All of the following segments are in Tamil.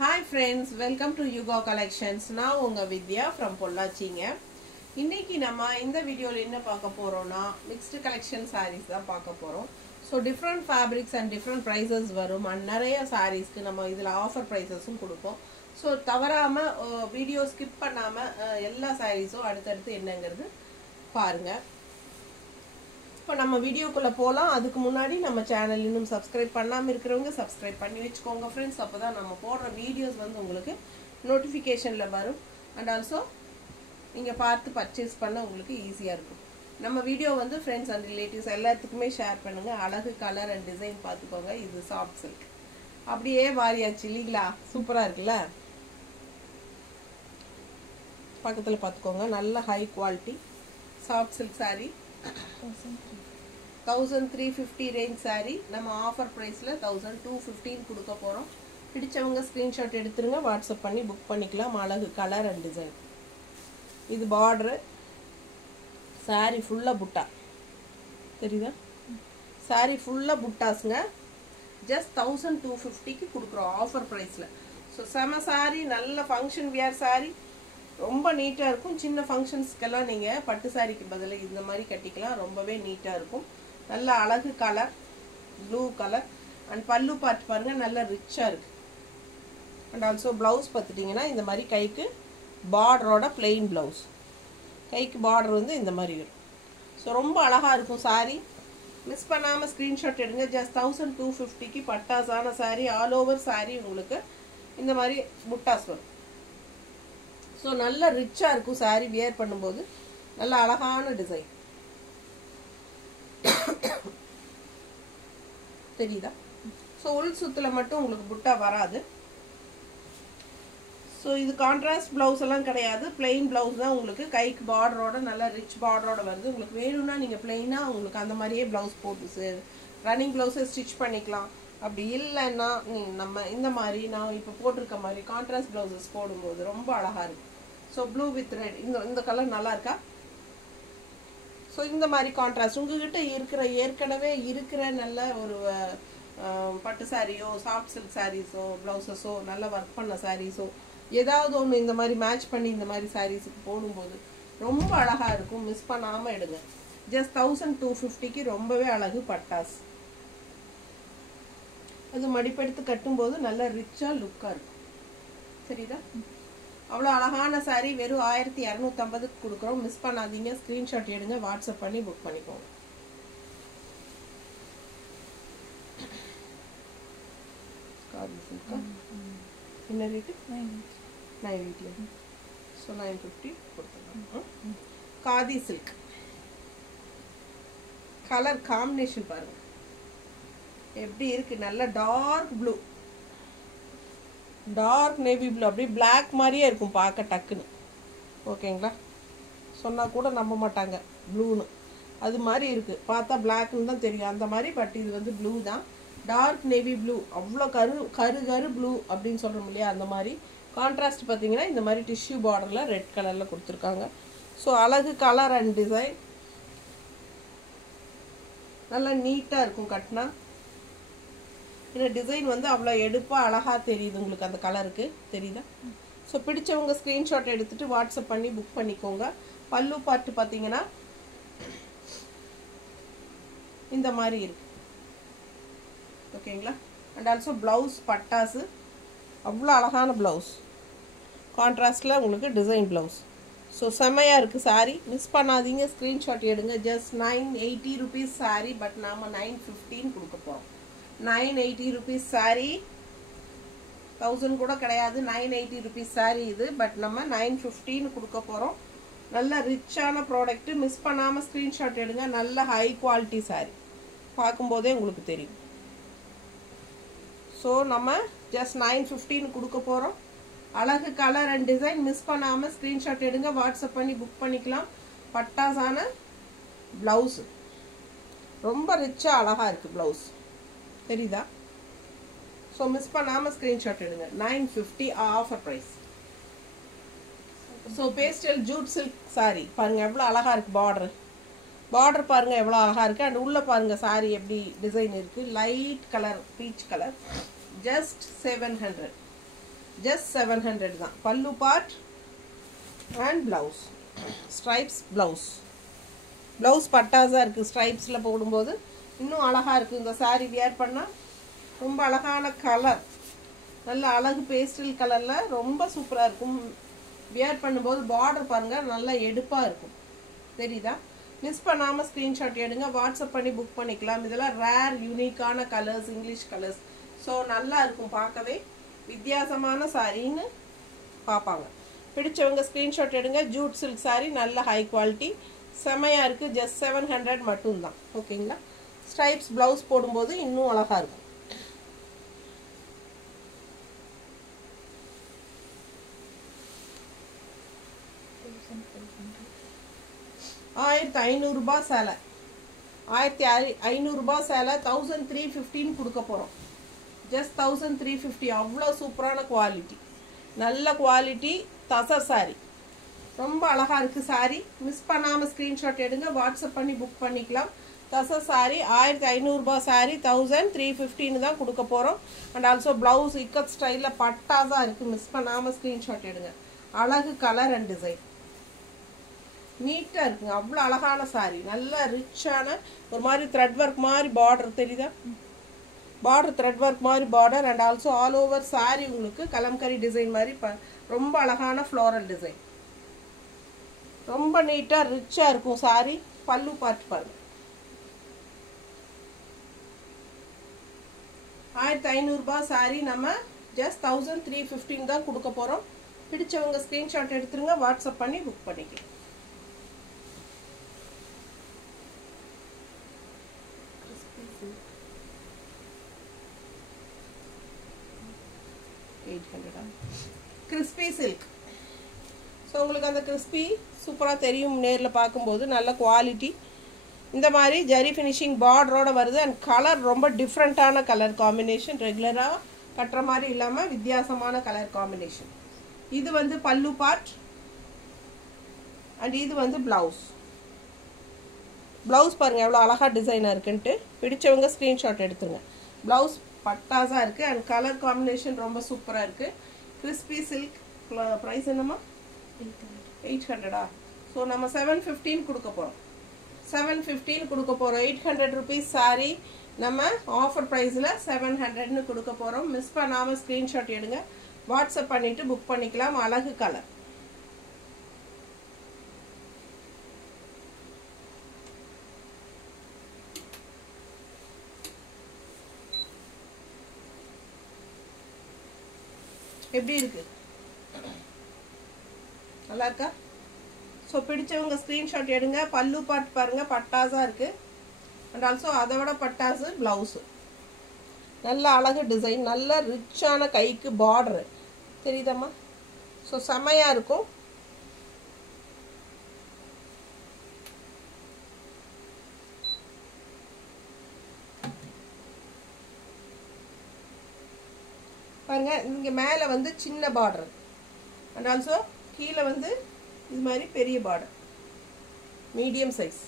Hi friends, welcome to Yuga Collections. நான் உங்க வித்யா from பொள்ளாச்சிங்க. இன்னைக்கு நம்ம இந்த வீடியோல என்ன பார்க்க போறோம்னா mixed collection sarees தான் பார்க்க போறோம். So different fabrics and different prices வரும். and நிறைய sareesக்கு நம்ம இதுல offer pricesம் கொடுப்போம். So தவறாம வீடியோ skip பண்ணாம எல்லா sareesம் அடுத்து என்னங்கிறது பாருங்க. இப்போ நம்ம வீடியோக்குள்ள போலாம். அதுக்கு முன்னாடி நம்ம சேனல் இன்னும் சப்ஸ்கிரைப் பண்ணாம இருக்கிறவங்க சப்ஸ்கிரைப் பண்ணி வெச்சுக்கோங்க फ्रेंड्स. அப்பதான் நம்ம போடுற வீடியோஸ் வந்து உங்களுக்கு நோட்டிஃபிகேஷன்ல வரும். and also நீங்க பார்த்து பர்ச்சேஸ் பண்ண உங்களுக்கு ஈஸியா இருக்கும். நம்ம வீடியோ வந்து फ्रेंड्स and ரிலேட்டிவ்ஸ் எல்லாத்துக்குமே ஷேர் பண்ணுங்க. அழகு கலர் and டிசைன் பாத்துக்கோங்க. இது சாஃப்ட் சில்க். அப்படியே வாரியாச்சு இல்லீங்களா? சூப்பரா இருக்குல்ல? பக்கத்துல பாத்துக்கோங்க. நல்ல high quality soft silk saree 1350 range saree. நம்ம ஆஃபர் பிரைஸ்ல 1215 கொடுக்க போறோம். பிடிச்சவங்க ஸ்கிரீன்ஷாட் எடுத்துருங்க, வாட்ஸ்அப் பண்ணி புக் பண்ணிக்கலாம். அழகு கலர் அண்ட் டிசைன். இது பார்டர். saree ஃபுல்லா புட்டா தெரியுதா? saree ஃபுல்லா புட்டாஸ்ங்க. just 1250 க்கு கொடுக்குறோம் ஆஃபர் பிரைஸ்ல. ஸோ செம saree, நல்ல ஃபங்க்ஷன் வியர் saree. ரொம்ப நீட்டா இருக்கும். சின்ன ஃபங்க்ஷன்ஸ்க்கெல்லாம் நீங்க பட்டு சாரிக்கு பதிலா இந்த மாதிரி கட்டிக்கலாம். ரொம்பவே நீட்டா இருக்கும். நல்ல அழகு கலர் ப்ளூ கலர். அண்ட் பல்லு பார்ட் பாருங்க, நல்ல ரிச்சா இருக்கு. அண்ட் ஆல்சோ பிளவுஸ் பார்த்துட்டீங்கன்னா இந்த மாதிரி கைக்கு பார்டரோட பிளெயின் பிளவுஸ். கைக்கு பார்டர் வந்து இந்த மாதிரி வரும். ஸோ ரொம்ப அழகா இருக்கும் saree. மிஸ் பண்ணாம ஸ்கிரீன்ஷாட் எடுங்க. ஜஸ்ட் 1250க்கு பட்டாசான saree. ஆல் ஓவர் saree உங்களுக்கு இந்த மாதிரி புட்டாஸ் வரும். ஸோ நல்ல ரிச்சா இருக்கும் saree வியர் பண்ணும்போது. நல்ல அழகான டிசைன் தெரியுதா? ஸோ உள் சுத்துல மட்டும் உங்களுக்கு புட்டா வராது. ஸோ இது கான்ட்ராஸ்ட் பிளவுஸ் எல்லாம் கிடையாது. பிளெயின் பிளவுஸ் தான் உங்களுக்கு. கைக்கு பார்டரோட நல்ல ரிச் பார்டரோட வருது. உங்களுக்கு வேணும்னா நீங்க பிளெயினா உங்களுக்கு அந்த மாதிரியே பிளவுஸ் போட்டு ரன்னிங் பிளவுஸை ஸ்டிச் பண்ணிக்கலாம். அப்படி இல்லைன்னா நம்ம இந்த மாதிரி நான் இப்போ போட்டிருக்க மாதிரி கான்ட்ராஸ்ட் பிளவுசஸ் போடும்போது ரொம்ப அழகா இருக்கு. ஸோ ப்ளூ வித் ரெட் இந்த கலர் நல்லா இருக்கா? ஸோ இந்த மாதிரி கான்ட்ராஸ்ட் உங்ககிட்ட ஏற்கனவே இருக்கிற நல்ல ஒரு பட்டு சாரியோ சாஃப்ட் சில்க் சாரீஸோ ப்ளவுசஸோ நல்ல ஒர்க் பண்ண சாரீஸோ ஏதாவது ஒன்று இந்த மாதிரி மேட்ச் பண்ணி இந்த மாதிரி சாரீஸுக்கு போடும்போது ரொம்ப அழகா இருக்கும். மிஸ் பண்ணாம எடுங்க. ஜஸ்ட் 1250க்கு ரொம்பவே அழகு பட்டாஸ். அது மடிப்பெடுத்து கட்டும்போது நல்ல ரிச்சா லுக்கா இருக்கும். சரிதா? அவ்வளோ அழகான saree வெறும் 1250க்கு கொடுக்குறோம். மிஸ் பண்ணாதீங்க. ஸ்கிரீன்ஷாட் எடுங்க, வாட்ஸ்அப் பண்ணி புக் பண்ணிக்கோங்க. காதி சில்கா என்ன ரேட்டு? 980. ஸோ 950 கொடுத்துருக்கோம். காதி சில்க் கலர் காம்பினேஷன் பாருங்க எப்படி இருக்கு. நல்ல dark blue, dark navy blue. அப்படியே பிளாக் மாதிரியே இருக்கும் பார்க்க டக்குன்னு. ஓகேங்களா? சொன்னால் கூட நம்ப மாட்டாங்க ப்ளூன்னு. அது மாதிரி இருக்குது. பார்த்தா பிளாக்னு தான் தெரியும் அந்த மாதிரி. பட் இது வந்து ப்ளூ தான். Dark navy blue. அவ்வளோ கரு ப்ளூ அப்படின்னு சொல்கிறோம் இல்லையா? அந்த மாதிரி கான்ட்ராஸ்ட் பார்த்தீங்கன்னா இந்த மாதிரி டிஷ்யூ பார்டரில் ரெட் கலரில் கொடுத்துருக்காங்க. ஸோ அழகு கலர் அண்ட் டிசைன். நல்லா நீட்டாக இருக்கும் கட்டினா. இந்த டிசைன் வந்து அவ்வளோ எடுப்பாக அழகாக தெரியுது உங்களுக்கு அந்த கலருக்கு. தெரியுதா? ஸோ பிடிச்சவங்க ஸ்க்ரீன்ஷாட் எடுத்துகிட்டு வாட்ஸ்அப் பண்ணி புக் பண்ணிக்கோங்க. பல்லு பார்ட்டு பார்த்தீங்கன்னா இந்த மாதிரி இருக்கு. ஓகேங்களா? அண்ட் ஆல்சோ ப்ளவுஸ் பட்டாஸு அவ்வளோ அழகான ப்ளவுஸ். கான்ட்ராஸ்டில் உங்களுக்கு டிசைன் ப்ளவுஸ். ஸோ செம்மையாக இருக்குது saree. மிஸ் பண்ணாதீங்க. ஸ்க்ரீன்ஷாட் எடுங்க. Just 980 rupees saree. பட் நாம் 915 கொடுக்க போகிறோம். 980 rupees saree. 1000 கூட கிடையாது. 980 rupees saree இது. பட் நம்ம 915 கொடுக்க போகிறோம். நல்ல ரிச்சான ப்ராடக்ட். மிஸ் பண்ணாமல் ஸ்க்ரீன்ஷாட் எடுங்க. நல்ல ஹை குவாலிட்டி saree. பார்க்கும்போதே உங்களுக்கு தெரியும். ஸோ நம்ம ஜஸ்ட் 915 கொடுக்க போகிறோம். அழகு கலர் அண்ட் டிசைன். மிஸ் பண்ணாமல் ஸ்க்ரீன்ஷாட் எடுங்க, வாட்ஸ்அப் பண்ணி புக் பண்ணிக்கலாம். பட்டாசான ப்ளவுஸு ரொம்ப ரிச்சாக அழகாக இருக்குது ப்ளவுஸ். தெரியுதா? ஸோ மிஸ் பண்ணாமல் ஸ்க்ரீன்ஷாட் எடுங்க. 950 offer price. So pastel jute silk saree பாருங்கள் எவ்வளோ அழகாக இருக்குது. பார்டர் பாருங்கள் எவ்வளோ அழகாக இருக்குது. அண்ட் உள்ளே பாருங்கள் saree எப்படி டிசைன் இருக்குது. Light colour peach colour. Just 700. Just 700 தான். Pallu part and blouse, stripes blouse. Blouse பட்டாஸாக இருக்குது, ஸ்ட்ரைப்ஸில் போடும்போது இன்னும் அழகாக இருக்குது. இந்த சாரீ வியர் பண்ணால் ரொம்ப அழகான கலர், நல்ல அழகு பேஸ்டல் கலரில் ரொம்ப சூப்பராக இருக்கும். வியர் பண்ணும்போது பார்டர் பாருங்கள் நல்லா எடுப்பாக இருக்கும், தெரியுதா? மிஸ் பண்ணாமல் ஸ்க்ரீன்ஷாட் எடுங்க, வாட்ஸ்அப் பண்ணி புக் பண்ணிக்கலாம். இதெல்லாம் ரேர் யூனிக்கான கலர்ஸ், இங்கிலீஷ் கலர்ஸ். ஸோ நல்லா இருக்கும், பார்க்கவே வித்தியாசமான சாரின்னு பார்ப்பாங்க. பிடிச்சவங்க ஸ்க்ரீன்ஷாட் எடுங்க. ஜூட் சில்க் சாரீ, நல்ல ஹை குவாலிட்டி, செமையாக இருக்குது. ஜஸ்ட் 700 மட்டும்தான். ஓகேங்களா? ஸ்ட்ரைப்ஸ் ப்ளவுஸ் போடும்போது இன்னும் அழகாக இருக்கும். ₹1500 சேலை, ₹1500 சேலை 1315 கொடுக்க போகிறோம். ஜஸ்ட் 1350. அவ்வளோ சூப்பரான குவாலிட்டி, நல்ல குவாலிட்டி தசர் சாரி. ரொம்ப அழகாக இருக்குது சாரி. மிஸ் பண்ணாமல் ஸ்க்ரீன்ஷாட் எடுங்க, வாட்ஸ்அப் பண்ணி புக் பண்ணிக்கலாம். தசர் சாரி ₹1500 சாரி 1315 தான் கொடுக்க போகிறோம். அண்ட் ஆல்சோ ப்ளவுஸ் இக்கத் ஸ்டைலில் பட்டாஸாக இருக்குது. மிஸ் பண்ணாமல் ஸ்க்ரீன்ஷாட் எடுங்க. அழகு கலர் அண்ட் டிசைன் நீட்டாக இருக்குங்க. அவ்வளோ அழகான சாரீ, நல்ல ரிச்சான ஒரு மாதிரி த்ரெட் ஒர்க் மாதிரி பார்டர், தெரியுதா? பார்டர் த்ரெட் ஒர்க் மாதிரி border. And also all over sari உங்களுக்கு கலம்கரி டிசைன் மாதிரி ரொம்ப அழகான ஃப்ளோரல் டிசைன். ரொம்ப நீட்டாக ரிச்சாக இருக்கும் சாரீ. பல்லு பார்த்து பாருங்க. ₹1500 சாரீ நம்ம ஜஸ்ட் 1315 தான் கொடுக்க போகிறோம். பிடிச்சவங்க ஸ்க்ரீன்ஷாட் எடுத்துருங்க, வாட்ஸ்அப் பண்ணி புக் பண்ணிக்கலாம். Crispy silk. ஸோ உங்களுக்கு அந்த கிறிஸ்பி சூப்பராக தெரியும் நேரில் பார்க்கும்போது. நல்ல குவாலிட்டி, இந்த மாதிரி ஜரி ஃபினிஷிங் பார்டரோட வருது. அண்ட் கலர் ரொம்ப டிஃப்ரெண்ட்டான கலர் காம்பினேஷன், ரெகுலராக கட்டுற மாதிரி இல்லாமல் வித்தியாசமான கலர் காம்பினேஷன். இது வந்து பல்லு பார்ட் அண்ட் இது வந்து ப்ளவுஸ். ப்ளவுஸ் பாருங்கள் எவ்வளோ அழகாக டிசைனாக இருக்குன்ட்டு. பிடிச்சவங்க ஸ்க்ரீன்ஷாட் எடுத்துருங்க. ப்ளவுஸ் பட்டாஸாக இருக்குது அண்ட் கலர் காம்பினேஷன் ரொம்ப சூப்பராக இருக்குது. Crispy silk. ப்ரைஸ் என்னம்மா? 800. ஸோ நம்ம 715 கொடுக்க போகிறோம். 715 கொடுக்க போகிறோம். ₹800 சாரி நம்ம ஆஃபர் ப்ரைஸில் 700ன்னு கொடுக்க போகிறோம். மிஸ் பண்ணாமல் ஸ்க்ரீன்ஷாட் எடுங்க, வாட்ஸ்அப் பண்ணிவிட்டு புக் பண்ணிக்கலாம். அழகு கலர். எப்படி இருக்கு? நல்லா இருக்கா? ஸோ பிடிச்சவங்க ஸ்க்ரீன்ஷாட் எடுங்க. பல்லு பார்ட் பாருங்க பட்டாஸாக இருக்குது. அண்ட் ஆல்சோ அதை விட பட்டாஸு ப்ளவுஸு. நல்ல அழகு டிசைன், நல்ல ரிச்சான கைக்கு பார்டரு தெரியுதம்மா? ஸோ செமையாக இருக்கும். பாருங்க, இங்கே மேலே வந்து சின்ன பார்டர் அண்ட் ஆல்சோ கீழே வந்து இது மாதிரி பெரிய பார்டர், மீடியம் சைஸ்.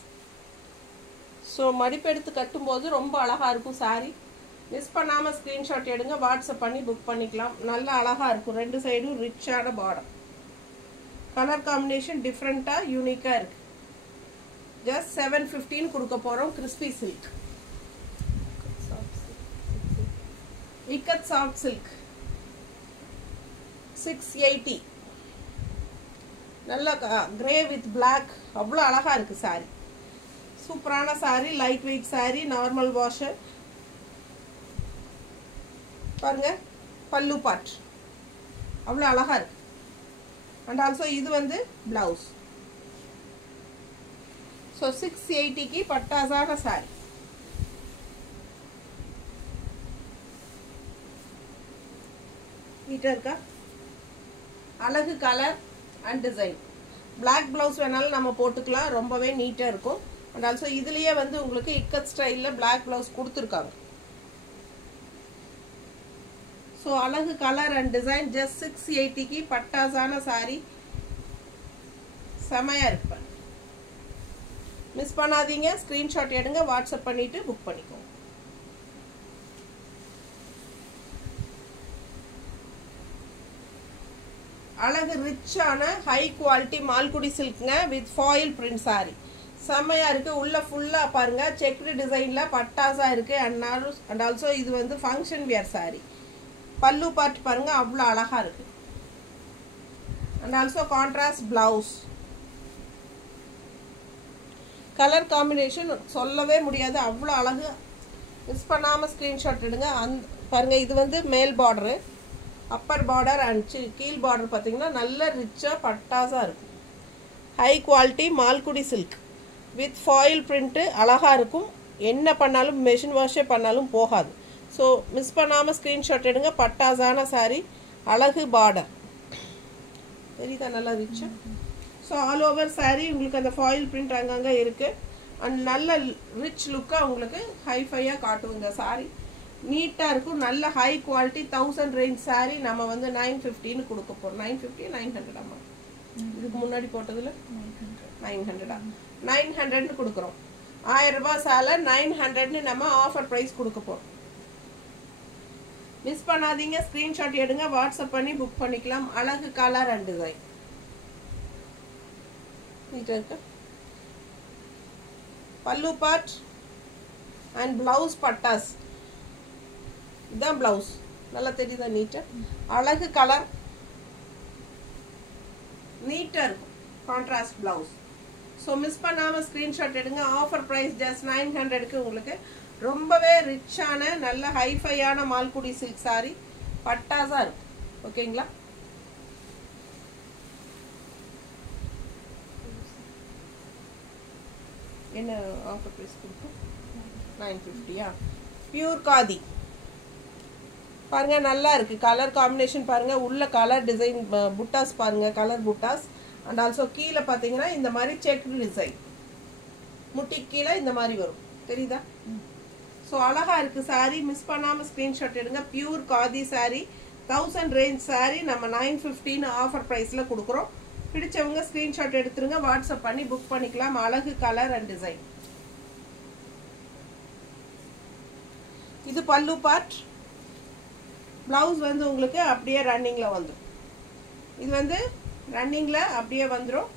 ஸோ மடிப்பெடுத்து கட்டும்போது ரொம்ப அழகாக இருக்கும் சாரீ. மிஸ் பண்ணாமல் ஸ்க்ரீன்ஷாட் எடுங்க, வாட்ஸ்அப் பண்ணி புக் பண்ணிக்கலாம். நல்லா அழகாக இருக்கும். ரெண்டு சைடும் ரிச்சான பார்டர். கலர் காம்பினேஷன் டிஃப்ரெண்ட்டாக யூனிக்காக இருக்குது. ஜஸ்ட் 715 கொடுக்க போகிறோம். Crispy silk, ikat soft silk 680. நல்லா கிரே வித் பிளாக், அவ்வளோ அழகாக இருக்குது சாரீ. சூப்பரான sari, light weight sari, normal washer. பாருங்க பல்லு பார்ட் அவ்வளோ அழகாக இருக்கு. அண்ட் ஆல்சோ இது வந்து பிளவுஸ். ஸோ 680க்கு பட்டாசான சாரீ. நீட்டாக இருக்கா? அழகு colour and design. Black blouse வேணாலும் நம்ம போட்டுக்கலாம், ரொம்பவே நீட்டாக இருக்கும். அண்ட் ஆல்சோ இதுலேயே வந்து உங்களுக்கு இக்கத் ஸ்டைலில் பிளாக் ப்ளவுஸ் கொடுத்துருக்காங்க. ஸோ அழகு கலர் அண்ட் டிசைன். ஜஸ்ட் 680க்கு பட்டாசான சாரீ. செமையாக இருப்பேன். மிஸ் பண்ணாதீங்க. ஸ்க்ரீன்ஷாட் எடுங்க, வாட்ஸ்அப் பண்ணிவிட்டு புக் பண்ணிக்கோங்க. அழகு ரிச்சான ஹை குவாலிட்டி மால்குடி சில்க்ங்க வித் ஃபாயில் பிரிண்ட் சாரி. செம்மையா இருக்கு. உள்ள ஃபுல்லா பாருங்க செக்டு டிசைன்ல பட்டாசா இருக்கு. அண்ட் ஆல்சோ இது வந்து ஃபங்க்ஷன் வியர் சாரி. பல்லு பார்ட் பாருங்க அவ்வளோ அழகா இருக்கு. And also contrast blouse. Colour combination சொல்லவே முடியாது, அவ்வளோ அழகு. மிஸ் பண்ணாமல் ஸ்க்ரீன்ஷாட் எடுங்க. பாருங்க இது வந்து மேல் பார்டரு, அப்பர் பார்டர் அண்ட் கீழ் பார்டர் பார்த்தீங்கன்னா நல்ல ரிச்சாக பட்டாஸாக இருக்கும். High quality Malgudi silk with foil print அழகாக இருக்கும். என்ன பண்ணாலும் மெஷின் வாஷே பண்ணாலும் போகாது. ஸோ மிஸ் பண்ணாமல் ஸ்க்ரீன்ஷாட் எடுங்க. பட்டாஸான சாரி, அழகு பார்டர் தெரியுதா, நல்லா rich. So all over sorry உங்களுக்கு அந்த ஃபாயில் பிரிண்ட் அங்கங்கே இருக்குது. அண்ட் நல்ல ரிச் லுக்காக உங்களுக்கு ஹைஃபையாக காட்டுவோங்க. சாரி நீட்டாக இருக்கும், நல்ல ஹை குவாலிட்டி 1000 ரேஞ்ச் சாரி. நம்ம வந்து 950 கொடுக்க போகிறோம். 950 900 அம்மா, இதுக்கு முன்னாடி போட்டதில் 900 900 கொடுக்குறோம். 1000 ரூபாய் சாலை 900 நம்ம ஆஃபர் ப்ரைஸ் கொடுக்க போகிறோம். மிஸ் பண்ணாதீங்க, ஸ்க்ரீன்ஷாட் எடுங்க, வாட்ஸ்அப் பண்ணி புக் பண்ணிக்கலாம். அழகு கலர் அண்ட் டிசைன் நீட்டாக இருக்கு. பல்லு பார்ட் அண்ட் பிளவுஸ் பட்டாஸ். இதுதான் பிளவுஸ், நல்லா தெரியுதா நீட்டா, அழகு கலர் நீட்டாக இருக்கும். Contrast blouse. ஸோ மிஸ் பண்ணாமல் ஸ்க்ரீன்ஷாட் எடுங்க. ஆஃபர் ப்ரைஸ் ஜஸ்ட் 900க்கு உங்களுக்கு ரொம்பவே ரிச்சான நல்ல ஹைஃபையான மால்குடி சில்க் சாரி பட்டாஸாக இருக்கு. ஓகேங்களா? என்ன ஆஃபர் ப்ரைஸ் கொடுக்கும்? 950யா? பியூர் காதி பாருங்க, நல்லா இருக்கு. கலர் காம்பினேஷன் பாருங்க, உள்ள கலர் டிசைன் புட்டாஸ் பாருங்க, கலர் புட்டாஸ். அண்ட் ஆல்சோ கீழே பார்த்தீங்கன்னா இந்த மாதிரி செக்டு டிசைன், முட்டி கீழே இந்த மாதிரி வரும், தெரியுதா? ஸோ அழகா இருக்கு சாரி. மிஸ் பண்ணாமல் ஸ்க்ரீன்ஷாட் எடுங்க. Pure khadi sorry, 1000 range sorry நம்ம 950 ஆஃபர் ப்ரைஸில் கொடுக்குறோம். பிடிச்சவங்க ஸ்க்ரீன்ஷாட் எடுத்துருங்க, வாட்ஸ்அப் பண்ணி புக் பண்ணிக்கலாம். அழகு கலர் அண்ட் டிசைன். இது பல்லு பார்ட். பிளவுஸ் வந்து உங்களுக்கு அப்படியே ரன்னிங்கில் வந்துடும். இது வந்து ரன்னிங்கில் அப்படியே வந்துடும்.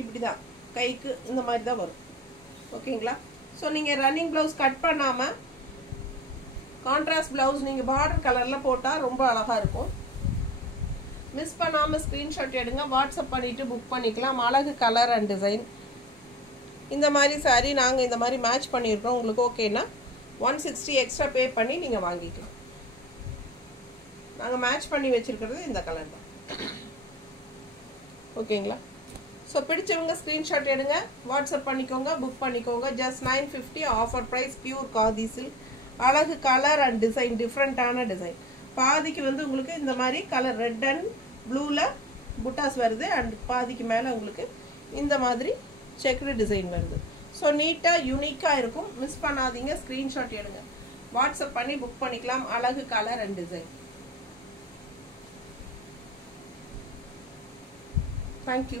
இப்படி தான் கைக்கு இந்த மாதிரி தான் வரும். ஓகேங்களா? ஸோ நீங்கள் ரன்னிங் ப்ளவுஸ் கட் பண்ணாமல் கான்ட்ராஸ்ட் ப்ளவுஸ் நீங்கள் பார்டர் கலரில் போட்டால் ரொம்ப அழகாக இருக்கும். மிஸ் பண்ணாமல் ஸ்க்ரீன்ஷாட் எடுங்க, வாட்ஸ்அப் பண்ணிவிட்டு புக் பண்ணிக்கலாம். அழகு கலர் அண்ட் டிசைன். இந்த மாதிரி சாரி நாங்கள் இந்த மாதிரி மேட்ச் பண்ணியிருக்கோம். உங்களுக்கு ஓகேன்னா 160 எக்ஸ்ட்ரா பே பண்ணி நீங்கள் வாங்கிக்கலாம். நாங்கள் மேட்ச் பண்ணி வச்சுருக்கிறது இந்த கலர் தான். ஓகேங்களா? ஸோ பிடிச்சவங்க ஸ்க்ரீன்ஷாட் எடுங்க, வாட்ஸ்அப் பண்ணிக்கோங்க, புக் பண்ணிக்கோங்க. Just 950 offer price. Pure khadi silk, அழகு கலர் அண்ட் டிசைன், டிஃப்ரெண்ட்டான டிசைன். பாதிக்கு வந்து உங்களுக்கு இந்த மாதிரி கலர் ரெட் அண்ட் ப்ளூவில் புட்டாஸ் வருது. அண்ட் பாதிக்கு மேலே உங்களுக்கு இந்த மாதிரி செக்டு டிசைன் வருது. ஸோ நீட்டாக யூனிக்காக இருக்கும். மிஸ் பண்ணாதீங்க, ஸ்க்ரீன்ஷாட் எடுங்க, வாட்ஸ்அப் பண்ணி புக் பண்ணிக்கலாம். அழகு கலர் அண்ட் டிசைன். தேங்க்யூ.